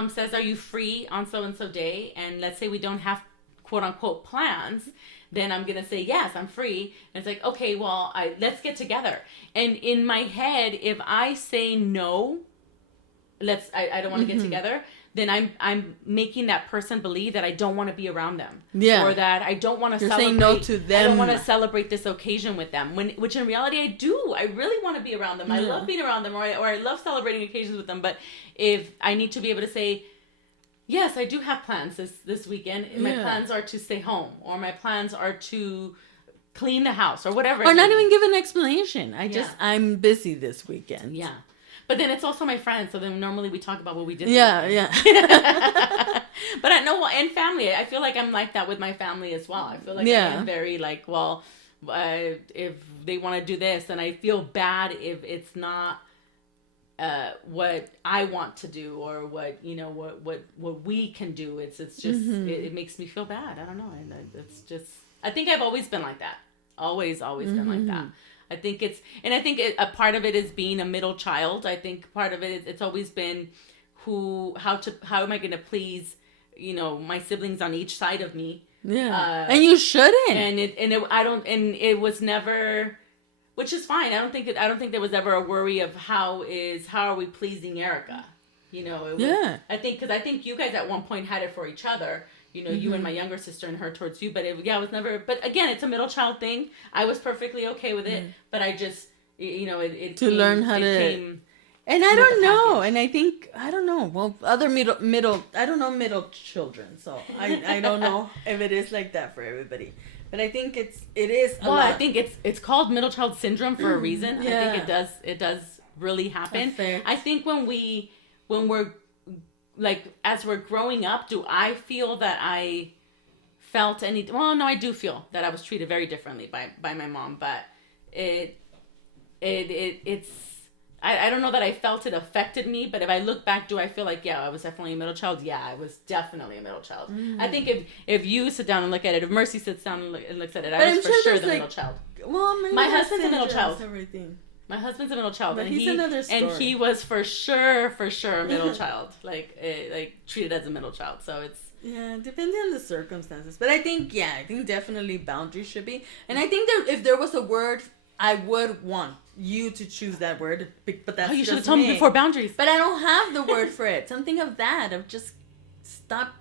says, are you free on so-and-so day? And let's say we don't have quote unquote plans. Then I'm going to say, yes, I'm free. And it's like, okay, well, let's get together. And in my head, if I say no, I don't want to get together, then I'm making that person believe that I don't want to be around them. Yeah. Or that I don't want to celebrate. Saying no to them. I don't want to celebrate this occasion with them. Which in reality I do. I really want to be around them. I love being around them, or I love celebrating occasions with them. But if I need to be able to say, yes, I do have plans this weekend. My plans are to stay home, or my plans are to clean the house, or whatever. Or not even give an explanation. I'm busy this weekend. Yeah. But then it's also my friends, so then normally we talk about what we did. Yeah. But I know, and family, I feel like I'm like that with my family as well. I feel like I am very like, well, if they want to do this, and I feel bad if it's not what I want to do, or what we can do. It's just it makes me feel bad. I don't know, and it's just, I think I've always been like that. Always been like that. I think a part of it is being a middle child. I think part of it is it's always been how am I going to please, my siblings on each side of me. Yeah. And you shouldn't. And it was never, which is fine. I don't think there was ever a worry of how are we pleasing Erica. I think you guys at one point had it for each other. You and my younger sister, and her towards you. But it was never. But again, it's a middle child thing. I was perfectly okay with it. But I just, it to learn how to. And I don't know. And I think, I don't know. Well, other middle. I don't know middle children. So I don't know if it is like that for everybody. But I think it is. Well, I think it's called middle child syndrome for a reason. Yeah. I think it does really happen. I think when we're like, as we're growing up, do I feel that I felt any? Well, no, I do feel that I was treated very differently by my mom, but it's I don't know that I felt it affected me, but if I look back, do I feel like, I was definitely a middle child? Yeah, I was definitely a middle child. I think if you sit down and look at it, if Mercy sits down and looks at it, I was for sure the middle child. Well, my husband's a middle child. Everything. My husband's a middle child, But and he's another and story. he was for sure a middle child, like treated as a middle child. So it's Yeah, depending on the circumstances. But I think definitely boundaries should be. And I think that if there was a word, I would want you to choose that word. But that's you should have just told me before boundaries. But I don't have the word for it. Something of that, of just stop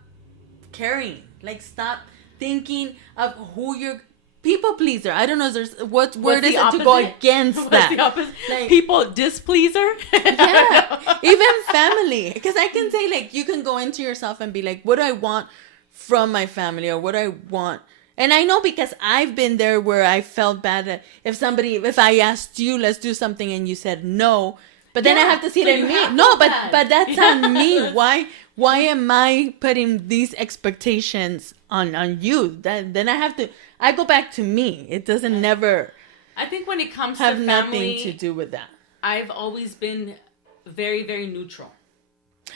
caring. Like, stop thinking of who you're... People pleaser. I don't know. What word is it to go against What's that? the opposite? Like, People displeaser. yeah, even family. Because I can say, like, you can go into yourself and be like, what do I want from my family, or what I want. And I know because I've been there where I felt bad that if I asked you, let's do something, and you said no, but then I have to see it in me. No, but that's on me. Why am I putting these expectations on you? Then I go back to me. It doesn't never I think when it comes have to nothing family, to do with that. I've always been very, very neutral.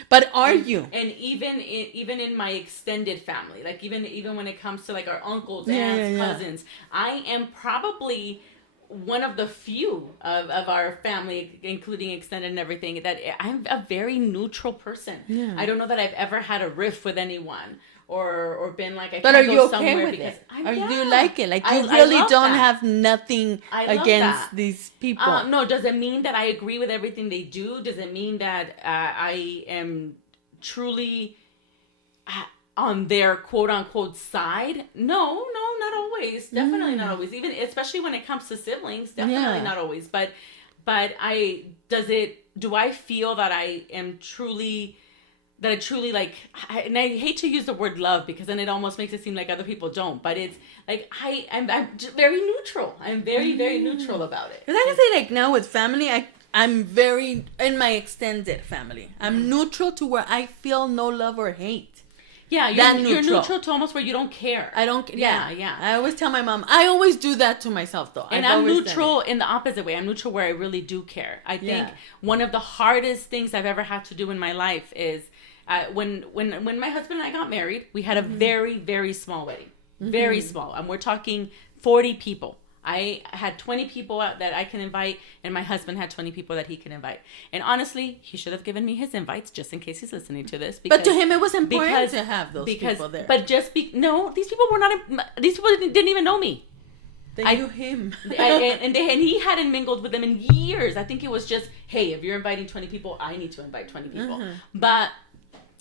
But are you? And even in my extended family, like even when it comes to like our uncles, Yeah, aunts, yeah. cousins, I am probably one of the few of our family, including extended and everything, that I'm a very neutral person. Yeah. I don't know that I've ever had a riff with anyone or been like, I But can't are you go okay somewhere with because it? I'm, Or yeah. do you like it? Like, I you really love don't that. have nothing I love against that. these people. No, does it mean that I agree with everything they do? Does it mean that I am truly on their quote unquote side? No, not always. Definitely not always. Even especially when it comes to siblings, definitely Yeah. not always. But do I feel that I am truly like, and I hate to use the word love because then it almost makes it seem like other people don't, but it's like I'm just very neutral. I'm very, very neutral about it. Because I can say, like, now with family, I'm very, in my extended family, I'm neutral to where I feel no love or hate. Yeah, you're neutral to almost where you don't care. I don't, Yeah. I always tell my mom, I always do that to myself, though. And I'm neutral in the opposite way. I'm neutral where I really do care. I think one of the hardest things I've ever had to do in my life is when my husband and I got married, we had a very, very small wedding. Very small. And we're talking 40 people. I had 20 people that I can invite, and my husband had 20 people that he can invite. And honestly, he should have given me his invites just in case he's listening to this. But to him, it was important to have those people there. But no, these people were not. These people didn't even know me. They knew him. and he hadn't mingled with them in years. I think it was just, hey, if you're inviting 20 people, I need to invite 20 people. But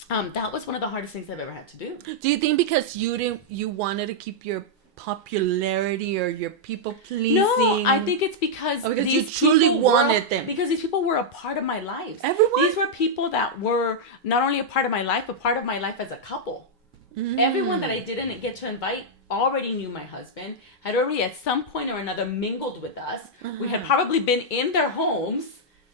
that was one of the hardest things I've ever had to do. Do you think because you wanted to keep your popularity or your people pleasing? No, I think it's because because you truly wanted them. Because these people were a part of my life. Everyone? These were people that were not only a part of my life, but part of my life as a couple. Everyone that I didn't get to invite already knew my husband, had already at some point or another mingled with us. We had probably been in their homes.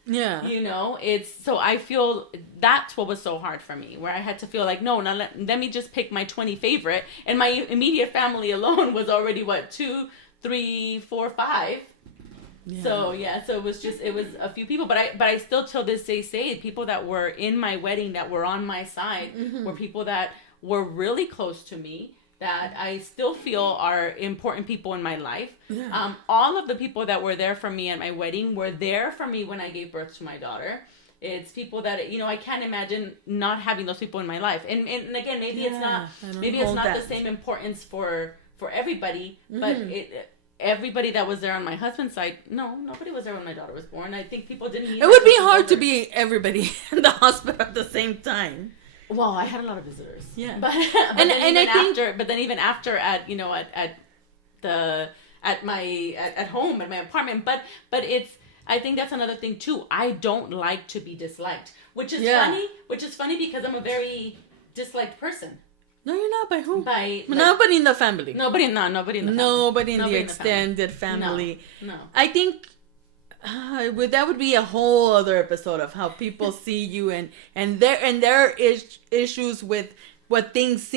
Yeah. You know, so I feel that's what was so hard for me, where I had to feel like, no, now let me just pick my 20 favorite, and my immediate family alone was already 2, 3, 4, 5. Yeah. So it was a few people, but I still till this day say people that were in my wedding that were on my side were people that were really close to me, that I still feel are important people in my life. Yeah. All of the people that were there for me at my wedding were there for me when I gave birth to my daughter. It's people that, I can't imagine not having those people in my life. And again, maybe it's not the same importance for everybody, but everybody that was there on my husband's side, nobody was there when my daughter was born. I think people didn't. It would be hard to be everybody in the hospital at the same time. Well, I had a lot of visitors. Yeah, but then even after at home at my apartment. But I think that's another thing too. I don't like to be disliked, which is funny. Which is funny because I'm a very disliked person. No, you're not. By who? By nobody in the family. Nobody in the extended family. No. I think. That would be a whole other episode of how people see you and their issues with what things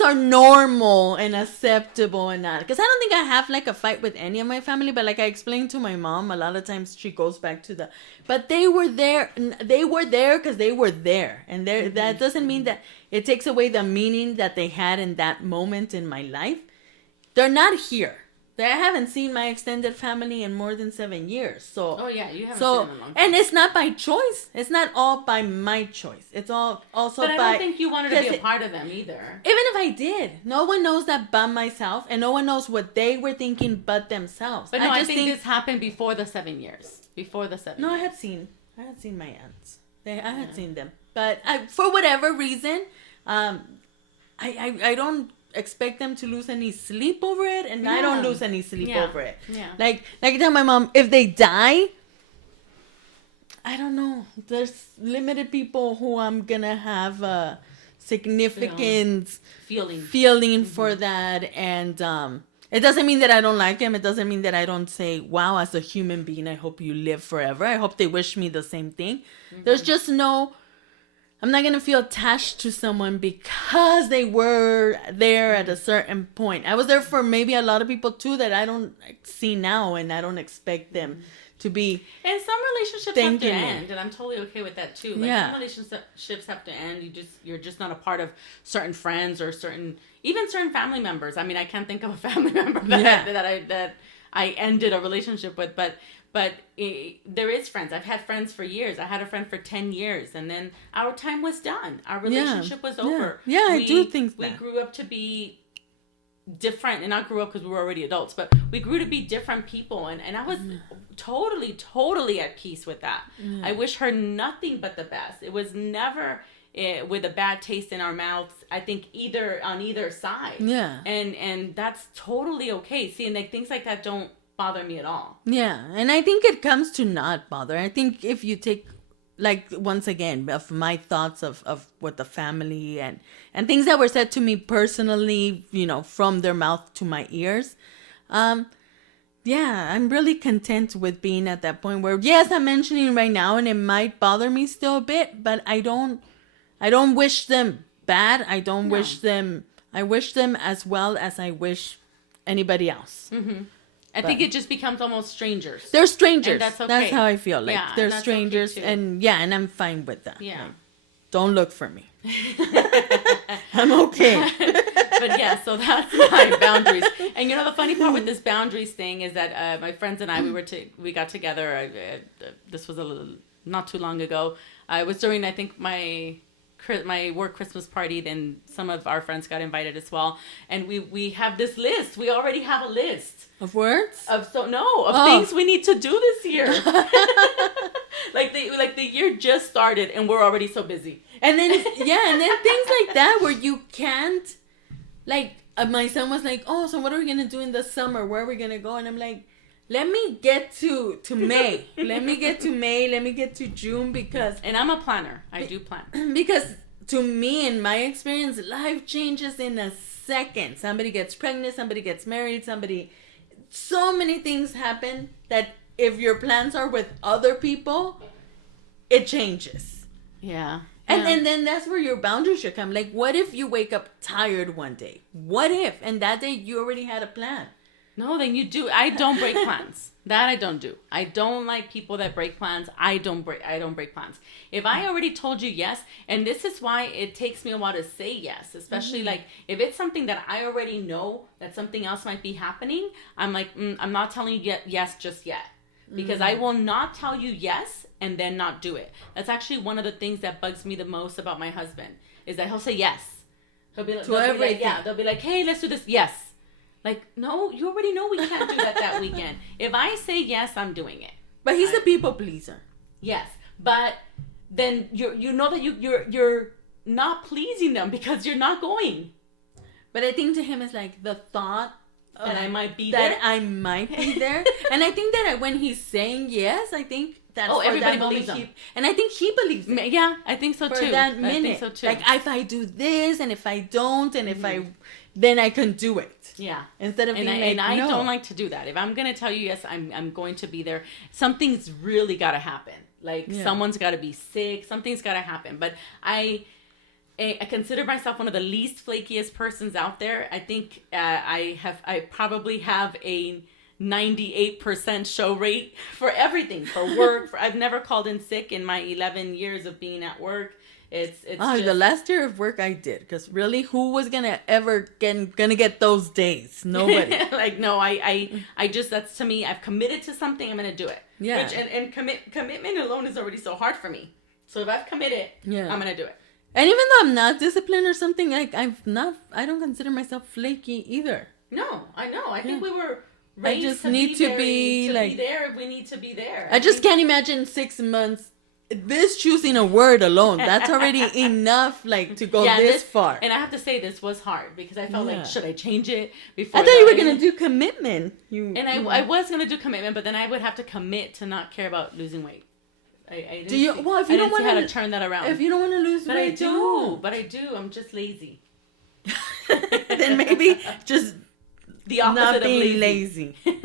are normal and acceptable and not. Because I don't think I have like a fight with any of my family, but like I explained to my mom, a lot of times she goes back to but they were there because they were there, and that doesn't mean that it takes away the meaning that they had in that moment in my life. They're not here. I haven't seen my extended family in more than 7 years. So Oh yeah, you haven't so seen them in a long time. and it's not by choice. It's not all by my choice. It's all also But I by. don't think you wanted to be a because part of them either. even if I did, no one knows that but myself, and no one knows what they were thinking but themselves. But no, I just think this happened before the 7 years. Before the 7 No, years. I had seen my aunts. I had seen them, but for whatever reason, I don't expect them to lose any sleep over it, and I don't Yeah. lose any sleep Yeah. over it. Yeah. Like I tell my mom, if they die, I don't know. There's limited people who I'm gonna have a significant feeling for that, and it doesn't mean that I don't like them. It doesn't mean that I don't say, wow, as a human being, I hope you live forever. I hope they wish me the same thing. There's just no, I'm not going to feel attached to someone because they were there at a certain point. I was there for maybe a lot of people too that I don't see now, and I don't expect them to be. And some relationships have Thanking to me. end, and I'm totally okay with that too. Like Yeah. some relationships have to end. You're just not a part of certain friends or certain family members. I mean, I can't think of a family member that I ended a relationship with, but there is friends. I've had friends for years. I had a friend for 10 years, and then our time was done. Our relationship was over. Yeah, I do think we that. grew up to be different, and not grew up because we were already adults, but we grew to be different people, and I was totally at peace with that. I wish her nothing but the best. It was never with a bad taste in our mouths, I think, on either side. Yeah. And that's totally okay. See, and like things like that don't bother me at all. Yeah, and I think it comes to not bother. I think if you take, like, once again, of my thoughts of what the family and things that were said to me personally, from their mouth to my ears, yeah, I'm really content with being at that point where, yes, I'm mentioning right now, and it might bother me still a bit, but I don't wish them bad. I don't wish them. I wish them as well as I wish anybody else. Mm-hmm. I think it just becomes almost strangers. They're strangers. And that's okay. That's how I feel. Like, Yeah, they're and that's strangers, okay too. and I'm fine with that. Yeah. Like, don't look for me. I'm okay. But yeah, so that's my boundaries. And the funny part with this boundaries thing is that my friends and I, we got together. This was not too long ago. It was during, I think, my work Christmas party. Then some of our friends got invited as well, and we have this list. We already have a list Of words? of things we need to do this year. like the year just started, and we're already so busy. And then, yeah, and then things like that where you can't, like, my son was like, oh, so what are we going to do in the summer? Where are we going to go? And I'm like, let me get to May. Let me get to May. Let me get to June, because And I'm a planner. I do plan. Because to me, in my experience, life changes in a second. Somebody gets pregnant, somebody gets married, so many things happen that if your plans are with other people, it changes. Yeah. And then that's where your boundaries should come. Like, what if you wake up tired one day? What if? And that day you already had a plan. No, then you do. I don't break plans. That I don't do. I don't like people that break plans. I don't break plans. If I already told you yes, and this is why it takes me a while to say yes, especially like if it's something that I already know that something else might be happening, I'm like, I'm not telling you yes just yet. Because I will not tell you yes and then not do it. That's actually one of the things that bugs me the most about my husband, is that he'll say yes. He'll be like, they'll be like, hey, let's do this. Yes. Like, no, you already know we can't do that weekend. If I say yes, I'm doing it. But he's a people pleaser. Yes, but then you know that you're not pleasing them because you're not going. But I think to him it's like the thought that I might be that there. I might be there, and I think that when he's saying yes, I think that's for everybody that moment believes him. and I think he believes it. Yeah, I think so For too. that I minute, think so too. like if I do this and if I don't, and if then I can do it. Yeah. Instead of being I no. don't like to do that. If I'm gonna tell you yes, I'm going to be there. Something's really got to happen. Like someone's got to be sick. Something's got to happen. But I consider myself one of the least flakiest persons out there. I think I probably have a 98% show rate for everything, for work. I've never called in sick in my 11 years of being at work. It's just, the last year of work I did, because really, who was gonna get those days? Nobody. like, no, I just, that's to me, I've committed to something, I'm gonna do it. Yeah. And commitment alone is already so hard for me. So if I've committed, Yeah. I'm gonna do it. And even though I'm not disciplined or something, I don't consider myself flaky either. No, I know. I think we were I raised just to need to be be there if we need to be there. I just can't imagine 6 months. This choosing a word alone, that's already enough, like, to go this far. And I have to say, this was hard because I felt Yeah. like, should I change it before? I thought you were gonna do commitment. I was gonna do commitment, but then I would have to commit to not care about losing weight. I didn't see, Well, if you don't see how want to turn that around. If you don't want to lose but weight, I do. I'm just lazy. then maybe just The opposite not of being lazy. lazy.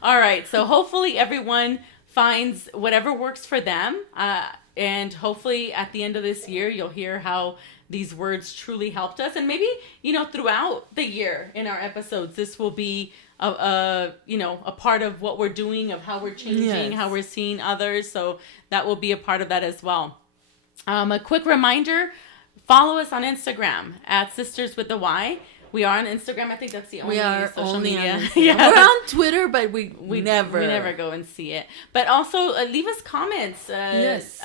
All right. So hopefully everyone finds whatever works for them. And hopefully at the end of this year, you'll hear how these words truly helped us. And maybe, throughout the year in our episodes, this will be a part of what we're doing, of how we're changing, Yes. how we're seeing others. So that will be a part of that as well. A quick reminder, follow us on Instagram at Sisters with the Y. We are on Instagram. I think that's the only social media. On Instagram. Yeah. We're on Twitter, but we never go and see it. But also leave us comments. Yes.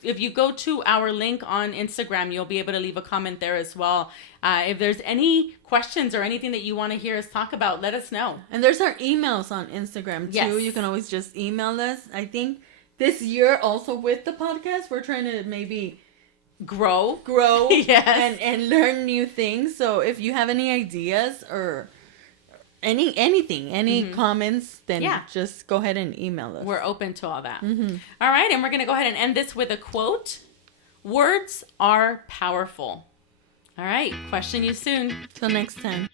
If you go to our link on Instagram, you'll be able to leave a comment there as well. If there's any questions or anything that you want to hear us talk about, let us know. And there's our emails on Instagram too. Yes. You can always just email us. I think this year also with the podcast, we're trying to maybe Grow. Yes. and learn new things. So if you have any ideas or any comments, then just go ahead and email us. We're open to all that. All right, and we're going to go ahead and end this with a quote. Words are powerful. All right, question you soon. Till next time.